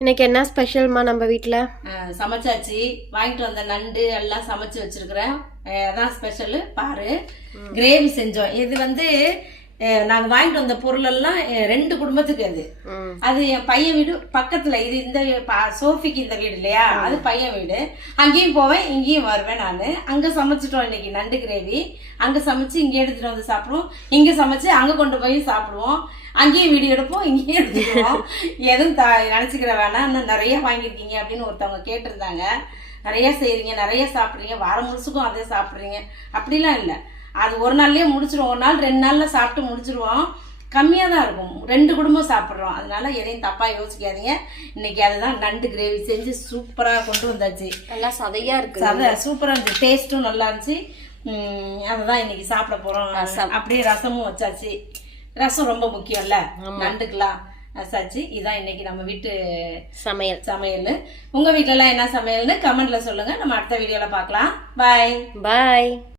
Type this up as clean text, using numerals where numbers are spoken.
இன்னைக்கு என்ன ஸ்பெஷல்மா நம்ம வீட்ல? சமைச்சாச்சு. வாங்கிட்டு வந்த நண்டு எல்லாம் சமைச்சு வச்சிருக்கிறேன். அதான் ஸ்பெஷல். பாரு, கிரேவி செஞ்சோம். இது வந்து நாங்க வாங்கிட்டு வந்த பொருள் எல்லாம் 2 குடும்பத்துக்கு. அது என் பையன் வீடு பக்கத்துல. இது இந்த சோஃபிக்கு இந்த வீடு இல்லையா, அது பையன் வீடு. அங்கேயும் போவேன், இங்கேயும் வருவேன். நானு அங்க சமைச்சிட்டோம் இன்னைக்கு நண்டு கிரேவி. அங்க சமைச்சு இங்க எடுத்துட்டு வந்து சாப்பிடுவோம், இங்க சமைச்சு அங்க கொண்டு போய் சாப்பிடுவோம். அங்கேயும் வீடியோ எடுப்போம், இங்கேயும் எடுத்துக்குவோம். எதுவும் நினைச்சுக்கிற வேணாம். இன்னும் நிறைய வாங்கியிருக்கீங்க அப்படின்னு ஒருத்தவங்க கேட்டிருந்தாங்க. நிறைய செய்யறீங்க, நிறைய சாப்பிட்றீங்க, வாரம் முழுசுக்கும் அதே சாப்பிட்றீங்க அப்படிலாம் இல்லை. அது ஒரு நாள்லயே முடிச்சிருவோம், ஒரு நாள் 2 நாள்ல சாப்பிட்டு முடிச்சிருவோம். கம்மியாக தான் இருக்கும், 2 குடும்பம் சாப்பிட்றோம். அதனால எதையும் தப்பா யோசிக்காதீங்க. இன்னைக்கு அதுதான் நண்டு கிரேவி செஞ்சு சூப்பராக கொண்டு வந்தாச்சு. நல்லா சதையா இருக்கு, சதை சூப்பராக இருந்துச்சு, டேஸ்ட்டும் நல்லா இருந்துச்சு. அதுதான் இன்னைக்கு சாப்பிட போறோம். அப்படியே ரசமும் வச்சாச்சு. ரசம் ரொம்ப முக்கியம்ல நண்டுக்கலாம். வச்சாச்சு. இதான் இன்னைக்கு நம்ம வீட்டு சமையல். உங்க வீட்டுல எல்லாம் என்ன சமையல்னு கமெண்ட்ல சொல்லுங்க. நம்ம அடுத்த வீடியோல பார்க்கலாம். பாய்.